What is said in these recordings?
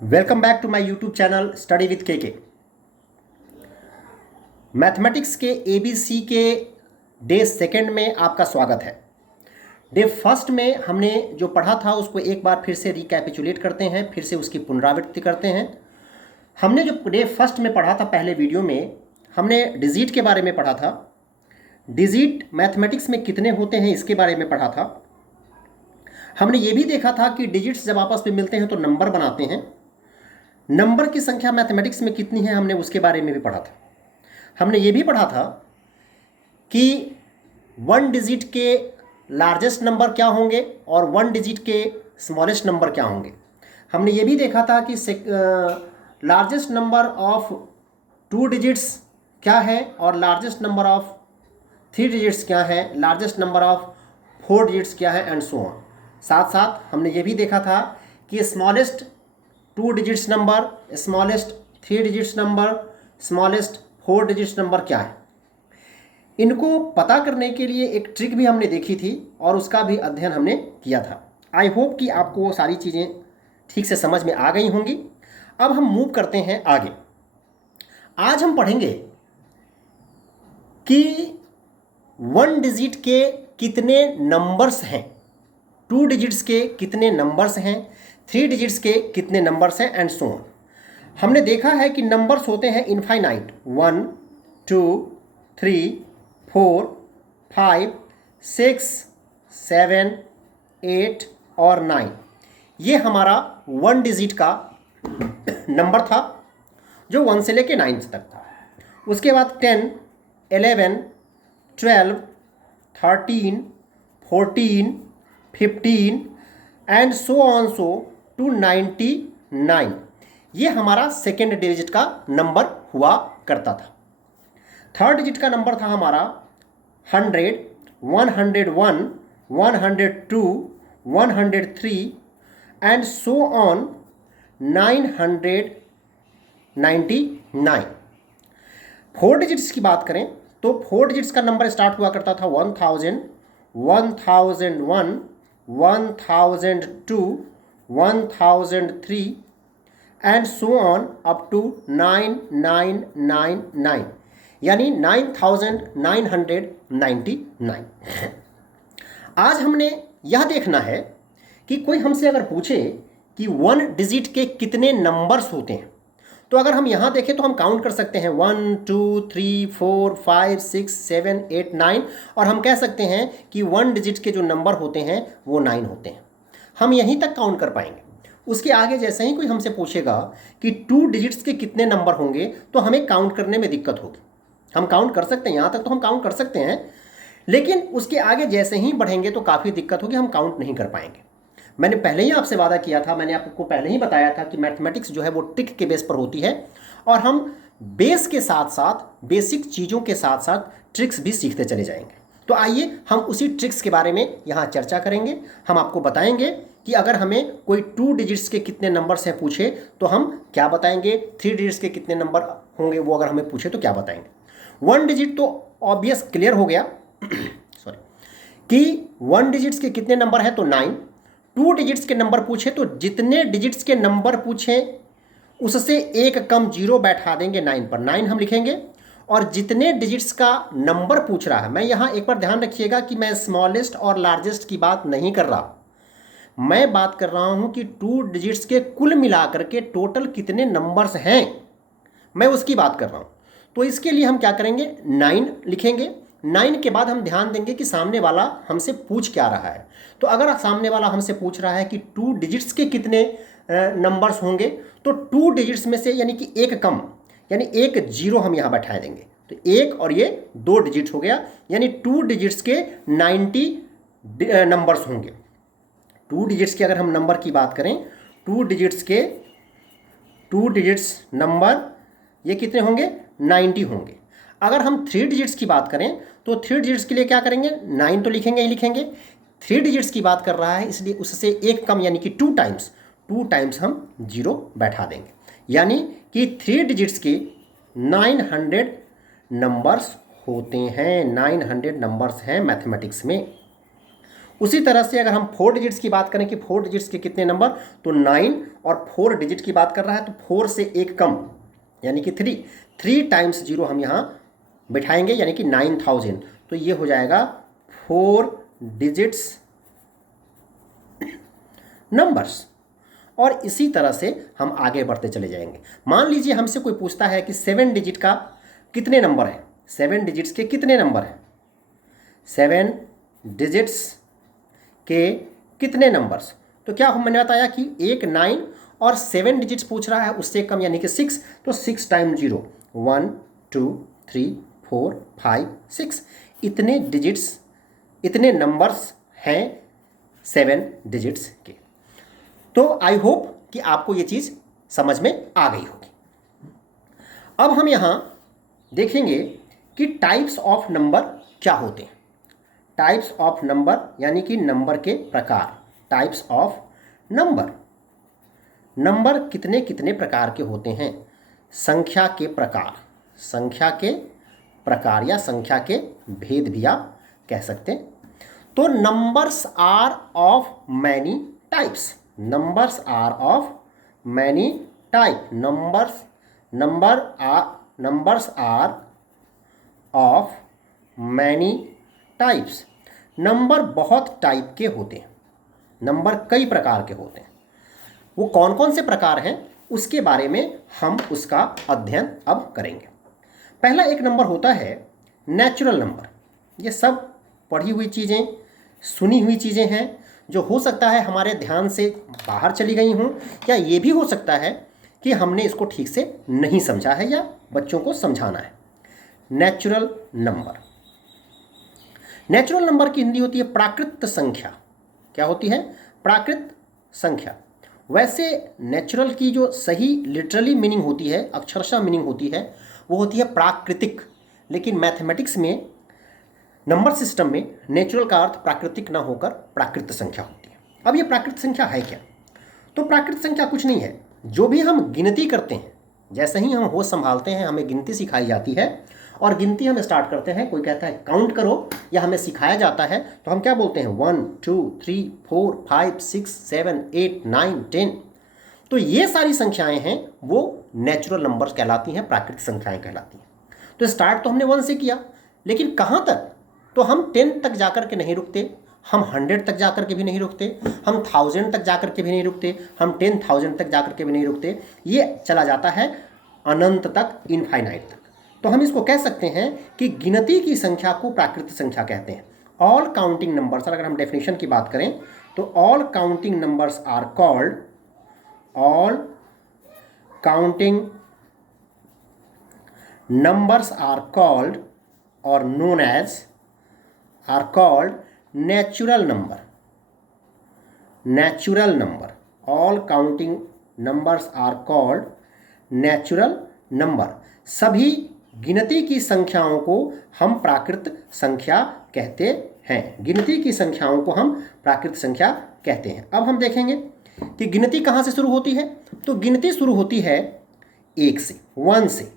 Welcome back to my YouTube channel study with K. Mathematics के ABC के day second में आपका स्वागत है। डे फर्स्ट में हमने जो पढ़ा था उसको एक बार फिर से रिकैपिचुलेट करते हैं, फिर से उसकी पुनरावृत्ति करते हैं। हमने जो डे फर्स्ट में पढ़ा था, पहले वीडियो में हमने डिजिट के बारे में पढ़ा था। डिजिट मैथमेटिक्स में कितने होते हैं इसके बारे में पढ़ा था। हमने ये भी देखा था कि डिजिट्स जब आपस में मिलते हैं तो नंबर बनाते हैं। नंबर की संख्या मैथमेटिक्स में कितनी है हमने उसके बारे में भी पढ़ा था। हमने ये भी पढ़ा था कि वन डिजिट के लार्जेस्ट नंबर क्या होंगे और वन डिजिट के स्मॉलेस्ट नंबर क्या होंगे। हमने ये भी देखा था कि largest number of two digits क्या है और largest number of three digits क्या है, largest number of four digits क्या है एंड सो ऑन। साथ साथ हमने ये भी देखा था कि smallest two digits number, smallest three digits number, smallest four digits number क्या है। इनको पता करने के लिए एक ट्रिक भी हमने देखी थी और उसका भी अध्ययन हमने किया था। आई होप कि आपको वो सारी चीज़ें ठीक से समझ में आ गई होंगी। अब हम मूव करते हैं आगे। आज हम पढ़ेंगे कि वन डिजिट के कितने नंबर्स हैं, टू डिजिट्स के कितने नंबर्स हैं, थ्री डिजिट्स के कितने नंबर्स हैं एंड सो ऑन। हमने देखा है कि नंबर्स होते हैं इनफाइनाइट, 1 2 3 4 5 6 7 8 और 9। ये हमारा वन डिजिट का नंबर था जो 1 से लेके 9 तक था। उसके बाद 10 11 12 13 14 15 and so on so to 99। ये हमारा सेकेंड डिजिट का नंबर हुआ करता था। थर्ड डिजिट का नंबर था हमारा 100 101 102 103 and so on 999। Four digits की बात करें तो फोर डिजिट्स का नंबर स्टार्ट हुआ करता था 1000 1001 1002 1003 and so on up to 9999, यानी 9999। आज हमने यह देखना है कि कोई हमसे अगर पूछे कि वन डिजिट के कितने नंबर्स होते हैं, तो अगर हम यहाँ देखें तो हम काउंट कर सकते हैं 1 2 3 4 5 6 7 8 9 और हम कह सकते हैं कि वन डिजिट के जो नंबर होते हैं वो 9 होते हैं। हम यहीं तक काउंट कर पाएंगे। उसके आगे जैसे ही कोई हमसे पूछेगा कि टू डिजिट्स के कितने नंबर होंगे तो हमें काउंट करने में दिक्कत होगी। हम काउंट कर सकते हैं, यहाँ तक तो हम काउंट कर सकते हैं, लेकिन उसके आगे जैसे ही बढ़ेंगे तो काफ़ी दिक्कत होगी, हम काउंट नहीं कर पाएंगे। मैंने पहले ही आपसे वादा किया था, मैंने आपको पहले ही बताया था कि मैथमेटिक्स जो है वो ट्रिक के बेस पर होती है और हम बेस के साथ साथ बेसिक चीज़ों के साथ साथ ट्रिक्स भी सीखते चले जाएंगे। तो आइए हम उसी ट्रिक्स के बारे में यहाँ चर्चा करेंगे। हम आपको बताएंगे कि अगर हमें कोई टू डिजिट्स के कितने नंबर्स हैं पूछे तो हम क्या बताएंगे, थ्री डिजिट्स के कितने नंबर होंगे वो अगर हमें पूछे तो क्या बताएंगे। वन डिजिट तो ऑब्वियस क्लियर हो गया सॉरी कि वन डिजिट्स के कितने नंबर हैं तो 9। टू डिजिट्स के नंबर पूछे तो जितने डिजिट्स के नंबर पूछे उससे एक कम जीरो बैठा देंगे 9 पर, 9 हम लिखेंगे। और जितने डिजिट्स का नंबर पूछ रहा है, मैं यहाँ एक बार ध्यान रखिएगा कि मैं स्मॉलेस्ट और लार्जेस्ट की बात नहीं कर रहा, मैं बात कर रहा हूँ कि टू डिजिट्स के कुल मिलाकर के टोटल कितने नंबर्स हैं, मैं उसकी बात कर रहा हूँ। तो इसके लिए हम क्या करेंगे, 9 लिखेंगे। 9 के बाद हम ध्यान देंगे कि सामने वाला हमसे पूछ क्या रहा है। तो अगर सामने वाला हमसे पूछ रहा है कि टू डिजिट्स के कितने नंबर्स होंगे तो टू डिजिट्स में से यानी कि एक कम, यानी एक जीरो हम यहाँ बैठा देंगे। तो एक और ये दो डिजिट हो गया, यानी टू डिजिट्स के 90 नंबर्स होंगे। टू डिजिट्स के अगर हम नंबर की बात करें, टू डिजिट्स नंबर ये कितने होंगे, 90 होंगे। अगर हम थ्री डिजिट्स की बात करें तो थ्री डिजिट्स के लिए क्या करेंगे, 9 तो लिखेंगे ही लिखेंगे। थ्री डिजिट्स की बात कर रहा है इसलिए उससे एक कम यानी कि टू टाइम्स हम जीरो बैठा देंगे, यानी कि थ्री डिजिट्स के 900 नंबर्स होते हैं। 900 नंबर्स हैं मैथमेटिक्स में। उसी तरह से अगर हम 4 डिजिट्स की बात करें कि 4 डिजिट्स के कितने नंबर, तो 9, और 4 डिजिट की बात कर रहा है तो 4 से एक कम यानी कि 3 टाइम्स 0 हम यहाँ बिठाएंगे यानी कि 9000, तो ये हो जाएगा 4 डिजिट्स नंबर्स। और इसी तरह से हम आगे बढ़ते चले जाएंगे। मान लीजिए हमसे कोई पूछता है कि 7 डिजिट का कितने नंबर है, 7 डिजिट्स के कितने नंबर हैं, 7 डिजिट्स के कितने नंबर्स, तो क्या मैंने बताया कि एक 9 और 7 डिजिट्स पूछ रहा है उससे कम यानी कि 6, तो 6 टाइम्स 0 1 2 3 4 5 6, इतने डिजिट्स, इतने नंबर्स हैं 7 डिजिट्स के। तो आई होप कि आपको ये चीज़ समझ में आ गई होगी। अब हम यहाँ देखेंगे कि टाइप्स ऑफ नंबर क्या होते हैं। टाइप्स ऑफ नंबर यानी कि नंबर के प्रकार। टाइप्स ऑफ नंबर, नंबर कितने कितने प्रकार के होते हैं। संख्या के प्रकार, संख्या के प्रकार या संख्या के भेद भी आप कह सकते हैं। तो numbers are of many types, numbers are of many type, numbers are of many types. Number बहुत टाइप के होते हैं, नंबर कई प्रकार के होते हैं। वो कौन कौन से प्रकार हैं उसके बारे में हम उसका अध्ययन अब करेंगे। पहला एक नंबर होता है नेचुरल नंबर। ये सब पढ़ी हुई चीज़ें, सुनी हुई चीज़ें हैं जो हो सकता है हमारे ध्यान से बाहर चली गई हों, या ये भी हो सकता है कि हमने इसको ठीक से नहीं समझा है या बच्चों को समझाना है। नेचुरल नंबर, नेचुरल नंबर की हिंदी होती है प्राकृत संख्या। क्या होती है? प्राकृत संख्या। वैसे नेचुरल की जो सही लिटरली मीनिंग होती है, अक्षरशः मीनिंग होती है, वो होती है प्राकृतिक। लेकिन मैथमेटिक्स में, नंबर सिस्टम में नेचुरल का अर्थ प्राकृतिक ना होकर प्राकृत संख्या होती है। अब ये प्राकृत संख्या है क्या? तो प्राकृत संख्या कुछ नहीं है, जो भी हम गिनती करते हैं, जैसे ही हम होश संभालते हैं हमें गिनती सिखाई जाती है और गिनती हम स्टार्ट करते हैं, कोई कहता है काउंट करो, या हमें सिखाया जाता है, तो हम क्या बोलते हैं 1 2 3 4 5 6 7 8 9 10। तो ये सारी संख्याएं हैं वो नेचुरल नंबर्स कहलाती हैं, प्राकृतिक संख्याएं कहलाती हैं। तो स्टार्ट तो हमने 1 से किया, लेकिन कहाँ तक? तो हम 10 तक जाकर के नहीं रुकते, हम 100 तक जाकर के भी नहीं रुकते, हम 1000 तक जाकर के भी नहीं रुकते, हम 10,000 तक जाकर के भी नहीं रुकते। ये चला जाता है अनंत तक, इनफाइनाइट तक। तो हम इसको कह सकते हैं कि गिनती की संख्या को प्राकृतिक संख्या कहते हैं। ऑल काउंटिंग नंबर्स, अगर हम डेफिनेशन की बात करें तो all counting numbers are called, all counting numbers are called और known as, are called natural number. Natural number, all counting numbers are called natural number. सभी गिनती की संख्याओं को हम प्राकृत संख्या कहते हैं। गिनती की संख्याओं को हम प्राकृत संख्या कहते हैं। अब हम देखेंगे कि गिनती कहाँ से शुरू होती है। तो गिनती शुरू होती है 1 से, 1 से।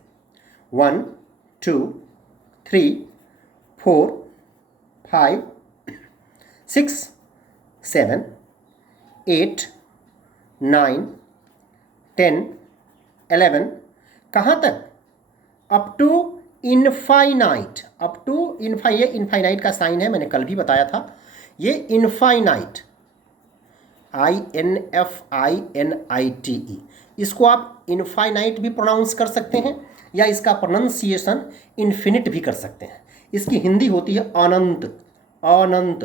1 2 3 4 5 6 7 8 9 10 11, कहाँ तक? Up to infinite. Up to ये इनफाइनाइट का साइन है, मैंने कल भी बताया था। ये इनफाइनाइट, INFINITE, इसको आप इनफाइनाइट भी प्रोनाउंस कर सकते हैं या इसका प्रोनाउंसिएशन इन्फिनिट भी कर सकते हैं। इसकी हिंदी होती है अनंत। अनंत,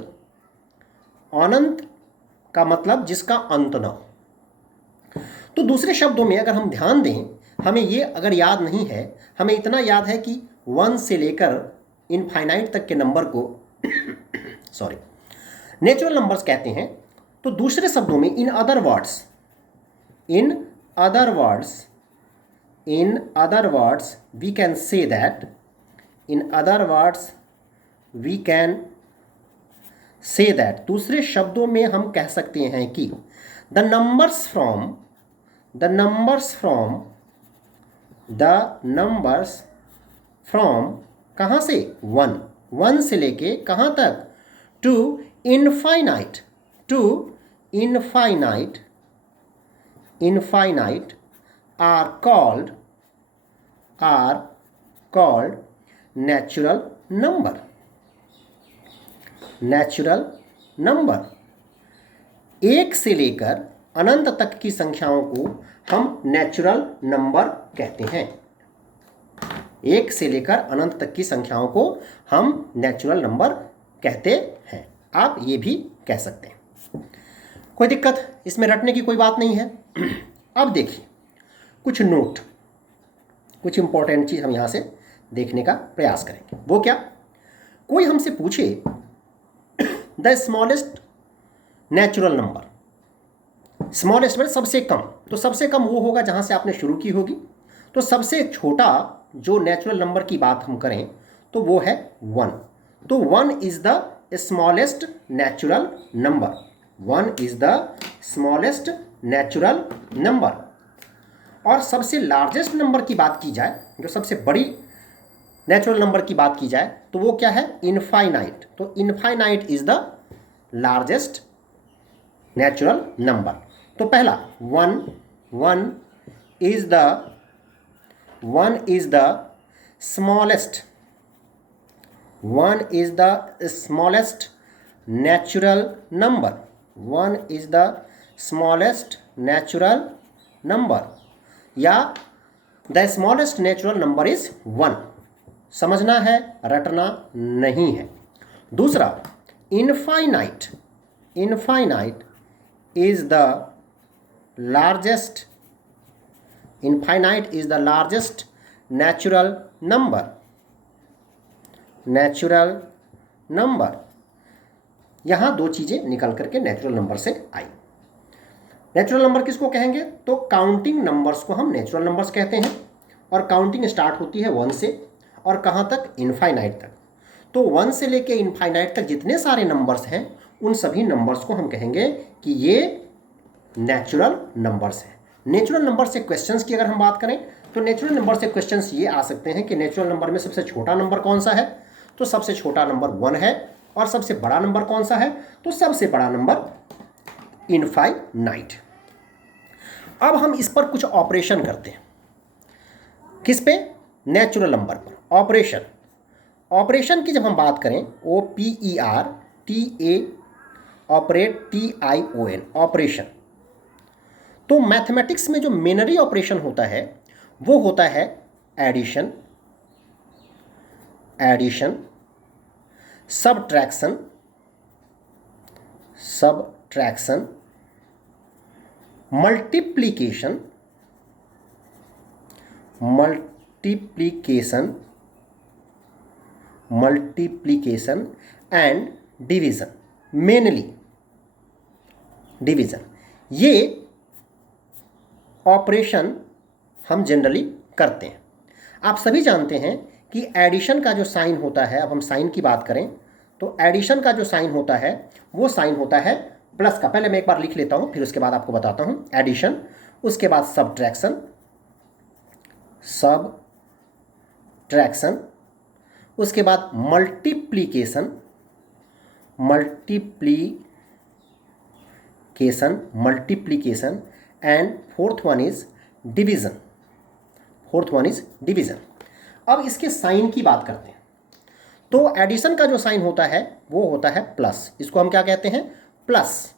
अनंत का मतलब जिसका अंत ना हो। तो दूसरे शब्दों में अगर हम ध्यान दें, हमें ये अगर याद नहीं है, हमें इतना याद है कि 1 से लेकर इनफाइनाइट तक के नंबर को सॉरी नेचुरल नंबर्स कहते हैं। तो दूसरे शब्दों में, in other words we can say that, दूसरे शब्दों में हम कह सकते हैं कि द नंबर्स फ्रॉम कहाँ से? 1 से लेके कहाँ तक? To infinite to infinite are called natural number. एक से लेकर अनंत तक की संख्याओं को हम नेचुरल नंबर कहते हैं। एक से लेकर अनंत तक की संख्याओं को हम नेचुरल नंबर कहते हैं। आप ये भी कह सकते हैं, कोई दिक्कत इसमें, रटने की कोई बात नहीं है। अब देखिए कुछ नोट, कुछ इंपॉर्टेंट चीज़ हम यहाँ से देखने का प्रयास करेंगे। वो क्या? कोई हमसे पूछे the smallest natural number, smallest मतलब सबसे कम, तो सबसे कम वो होगा जहाँ से आपने शुरू की होगी। तो सबसे छोटा जो नेचुरल नंबर की बात हम करें तो वो है 1। तो 1 is the smallest natural number. 1 is the smallest natural number. और सबसे लार्जेस्ट नंबर की बात की जाए, जो सबसे बड़ी नेचुरल नंबर की बात की जाए, तो वो क्या है? इनफाइनाइट। तो infinite is the largest natural number. तो पहला 1 is the smallest, 1 is the smallest natural number. 1 is the smallest natural number, या the smallest natural number is 1। समझना है, रटना नहीं है। दूसरा infinite is the largest natural number. यहाँ दो चीज़ें निकल करके नेचुरल नंबर से आई। नेचुरल नंबर किसको कहेंगे? तो काउंटिंग नंबर्स को हम नेचुरल नंबर्स कहते हैं। और काउंटिंग स्टार्ट होती है 1 से, और कहाँ तक? इनफाइनाइट तक। तो 1 से लेके इनफाइनाइट तक जितने सारे नंबर्स हैं, उन सभी नंबर्स को हम कहेंगे कि ये नेचुरल नंबर्स हैं। नेचुरल नंबर से क्वेश्चंस की अगर हम बात करें तो नेचुरल नंबर से क्वेश्चंस ये आ सकते हैं कि नेचुरल नंबर में सबसे छोटा नंबर कौन सा है? तो सबसे छोटा नंबर 1 है। और सबसे बड़ा नंबर कौन सा है? तो सबसे बड़ा नंबर इनफाइनाइट। अब हम इस पर कुछ ऑपरेशन करते हैं। किस पे? नेचुरल नंबर पर। ऑपरेशन की जब हम बात करें, OPERTAON, ऑपरेशन। तो मैथमेटिक्स में जो मेनरी ऑपरेशन होता है वो होता है addition, subtraction, multiplication and division. Mainly division, ये ऑपरेशन हम जनरली करते हैं। आप सभी जानते हैं कि एडिशन का जो साइन होता है, अब हम साइन की बात करें तो एडिशन का जो साइन होता है वो साइन होता है प्लस का। पहले मैं एक बार लिख लेता हूँ, फिर उसके बाद आपको बताता हूँ। एडिशन, उसके बाद सब्ट्रैक्शन, उसके बाद multiplication and fourth one is division. अब इसके साइन की बात करते हैं। तो एडिशन का जो साइन होता है वो होता है प्लस, इसको हम क्या कहते हैं? प्लस।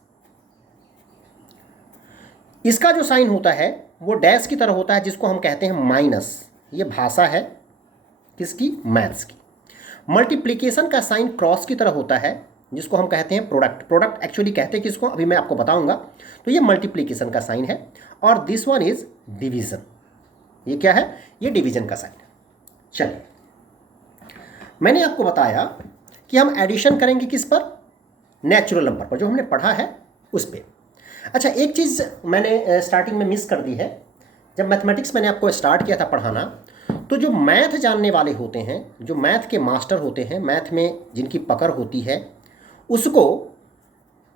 इसका जो साइन होता है वो डैश की तरह होता है, जिसको हम कहते हैं माइनस। ये भाषा है किसकी? मैथ्स की। मल्टीप्लिकेशन का साइन क्रॉस की तरह होता है, जिसको हम कहते हैं प्रोडक्ट एक्चुअली कहते हैं किसको, अभी मैं आपको बताऊंगा। तो ये मल्टीप्लिकेशन का साइन है। और दिस वन इज डिवीज़न। ये क्या है? ये डिवीज़न का साइन है। चलिए, मैंने आपको बताया कि हम एडिशन करेंगे किस पर? नेचुरल नंबर पर, जो हमने पढ़ा है उस पर। अच्छा, एक चीज़ मैंने स्टार्टिंग में मिस कर दी है। जब मैथमेटिक्स मैंने आपको स्टार्ट किया था पढ़ाना, तो जो मैथ जानने वाले होते हैं, जो मैथ के मास्टर होते हैं, मैथ में जिनकी पकड़ होती है, उसको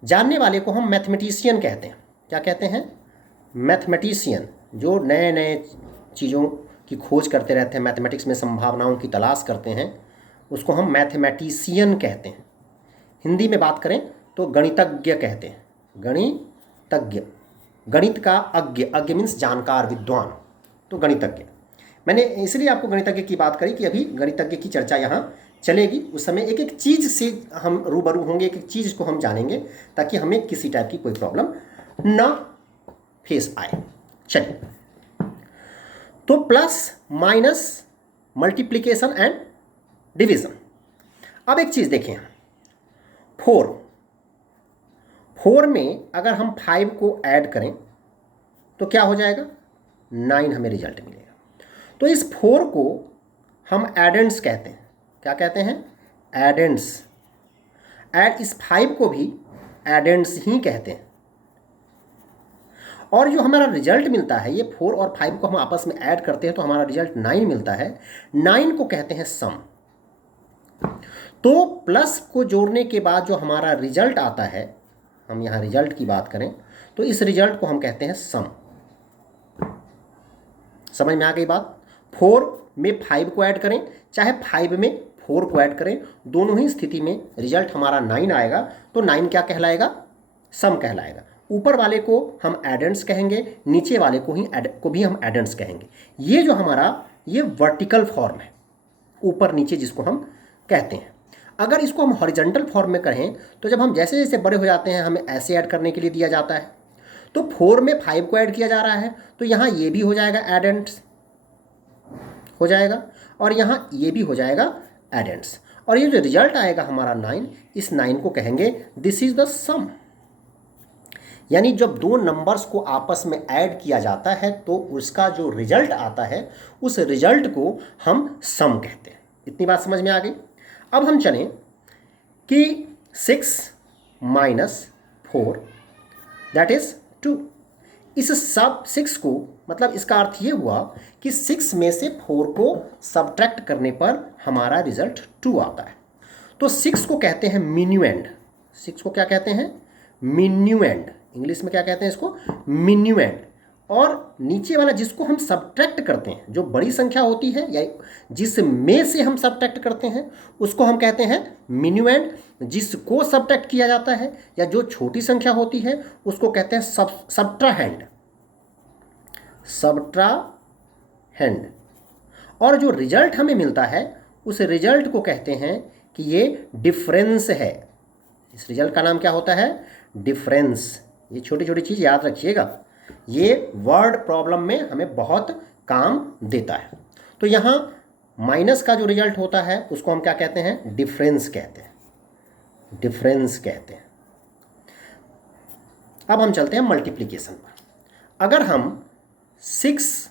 जानने वाले को हम मैथमेटिशियन कहते हैं। क्या कहते हैं? मैथमेटिशियन। जो नए नए चीज़ों की खोज करते रहते हैं, मैथमेटिक्स में संभावनाओं की तलाश करते हैं, उसको हम मैथमेटिशियन कहते हैं। हिंदी में बात करें तो गणितज्ञ कहते हैं, गणितज्ञ, गणित का अज्ञ, अज्ञ मीन्स जानकार, विद्वान, तो गणितज्ञ। मैंने इसलिए आपको गणितज्ञ की बात करी कि अभी गणितज्ञ की चर्चा यहाँ चलेगी, उस समय एक एक चीज़ से हम रूबरू होंगे, एक एक चीज़ को हम जानेंगे ताकि हमें किसी टाइप की कोई प्रॉब्लम ना फेस आए। चलिए, तो plus minus, multiplication and division. अब एक चीज़ देखें, 4 में अगर हम 5 को ऐड करें तो क्या हो जाएगा, 9 हमें रिजल्ट मिलेगा। तो इस 4 को हम एडेंड्स कहते हैं। क्या कहते हैं, एडेंड्स। इस 5 को भी एडेंड्स ही कहते हैं। और जो हमारा रिजल्ट मिलता है, ये 4 और 5 को हम आपस में ऐड करते हैं तो हमारा रिजल्ट 9 मिलता है। 9 को कहते हैं सम। तो प्लस को जोड़ने के बाद जो हमारा रिजल्ट आता है, हम यहाँ रिजल्ट की बात करें तो इस रिजल्ट को हम कहते हैं सम। समझ में आ गई बात। 4 में 5 को ऐड करें, चाहे 5 में 4 को ऐड करें, दोनों ही स्थिति में रिजल्ट हमारा 9 आएगा। तो 9 क्या कहलाएगा, सम कहलाएगा। ऊपर वाले को हम एडेंड्स कहेंगे, नीचे वाले को भी हम एडेंड्स कहेंगे। ये जो हमारा ये वर्टिकल फॉर्म है, ऊपर नीचे जिसको हम कहते हैं। अगर इसको हम हॉरिजॉन्टल फॉर्म में करें तो जब हम जैसे जैसे बड़े हो जाते हैं हमें ऐसे ऐड करने के लिए दिया जाता है। तो 4 में 5 को ऐड किया जा रहा है तो यहाँ ये भी हो जाएगा एडेंड्स हो जाएगा, और यहाँ ये भी हो जाएगा एडेंड्स, और ये जो रिजल्ट आएगा हमारा 9, इस 9 को कहेंगे दिस इज द सम। यानी जब दो नंबर्स को आपस में ऐड किया जाता है तो उसका जो रिजल्ट आता है उस रिजल्ट को हम सम कहते हैं। इतनी बात समझ में आ गई। अब हम चलें कि 6 माइनस 4 दैट इज 2। इस सब 6 को, मतलब इसका अर्थ ये हुआ कि 6 में से 4 को सब्ट्रैक्ट करने पर हमारा रिजल्ट 2 आता है। तो 6 को कहते हैं मिन्यूएंड। 6 को क्या कहते हैं, मिन्यूएंड। इंग्लिश में क्या कहते हैं इसको, मिन्यूएंड। और नीचे वाला जिसको हम सब्ट्रैक्ट करते हैं, जो बड़ी संख्या होती है या जिसमें से हम सब्ट्रैक्ट करते हैं उसको हम कहते हैं मिन्यूएंड। जिसको सब्ट्रैक्ट किया जाता है या जो छोटी संख्या होती है उसको कहते हैं सब्ट्राहैंड, सब्ट्राहैंड। और जो रिजल्ट हमें मिलता है उस रिजल्ट को कहते हैं कि ये डिफरेंस है। इस रिजल्ट का नाम क्या होता है, डिफरेंस। ये छोटी छोटी चीज़ याद रखिएगा, ये वर्ड प्रॉब्लम में हमें बहुत काम देता है। तो यहाँ माइनस का जो रिजल्ट होता है उसको हम क्या कहते हैं, डिफरेंस कहते हैं, डिफरेंस कहते हैं। अब हम चलते हैं मल्टीप्लिकेशन पर। अगर हम 6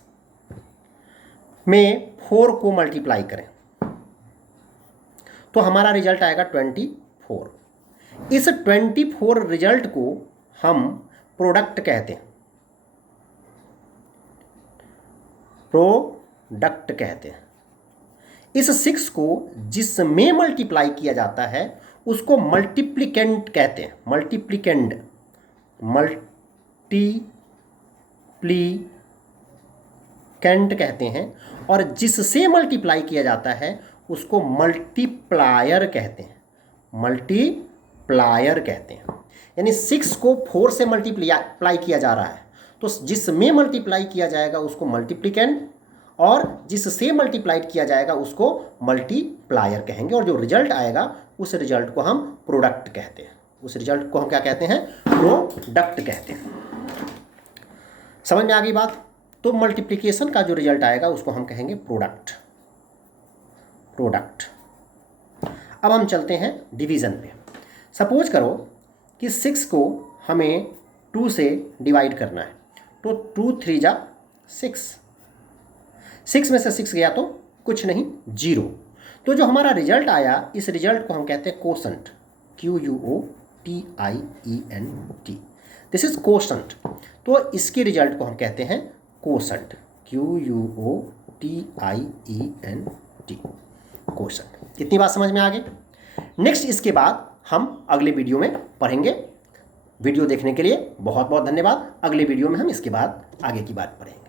में 4 को मल्टीप्लाई करें तो हमारा रिजल्ट आएगा 24। इस 24 रिजल्ट को हम प्रोडक्ट कहते हैं, प्रोडक्ट कहते हैं। इस 6 को जिसमें मल्टीप्लाई किया जाता है उसको मल्टीप्लिकेंट कहते हैं, मल्टीप्लिकेंड, मल्टीप्लिकेंट कहते हैं। और जिससे मल्टीप्लाई किया जाता है उसको मल्टीप्लायर कहते हैं, मल्टीप्लायर कहते हैं। यानी 6 को 4 से मल्टीप्लाई किया जा रहा है तो जिसमें मल्टीप्लाई किया जाएगा उसको मल्टीप्लिकेंट, और जिससे मल्टीप्लाइड किया जाएगा उसको मल्टीप्लायर कहेंगे। और जो रिजल्ट आएगा उस रिजल्ट को हम प्रोडक्ट कहते हैं, उस रिजल्ट को हम क्या कहते हैं, प्रोडक्ट कहते हैं। समझ में आ गई बात। तो मल्टीप्लिकेशन का जो रिजल्ट आएगा उसको हम कहेंगे प्रोडक्ट, प्रोडक्ट। अब हम चलते हैं डिवीज़न पे। सपोज करो कि 6 को हमें 2 से डिवाइड करना है तो 2 3 जा 6, 6 में से 6 गया तो कुछ नहीं, 0। तो जो हमारा रिजल्ट आया इस रिजल्ट को हम कहते हैं quotient, QUOTIENT। This is quotient. तो इसके रिजल्ट को हम कहते हैं कोशेंट, QUOTIENT, कोशेंट। इतनी बात समझ में आ गई। नेक्स्ट इसके बाद हम अगले वीडियो में पढ़ेंगे। वीडियो देखने के लिए बहुत बहुत धन्यवाद। अगले वीडियो में हम इसके बाद आगे की बात पढ़ेंगे।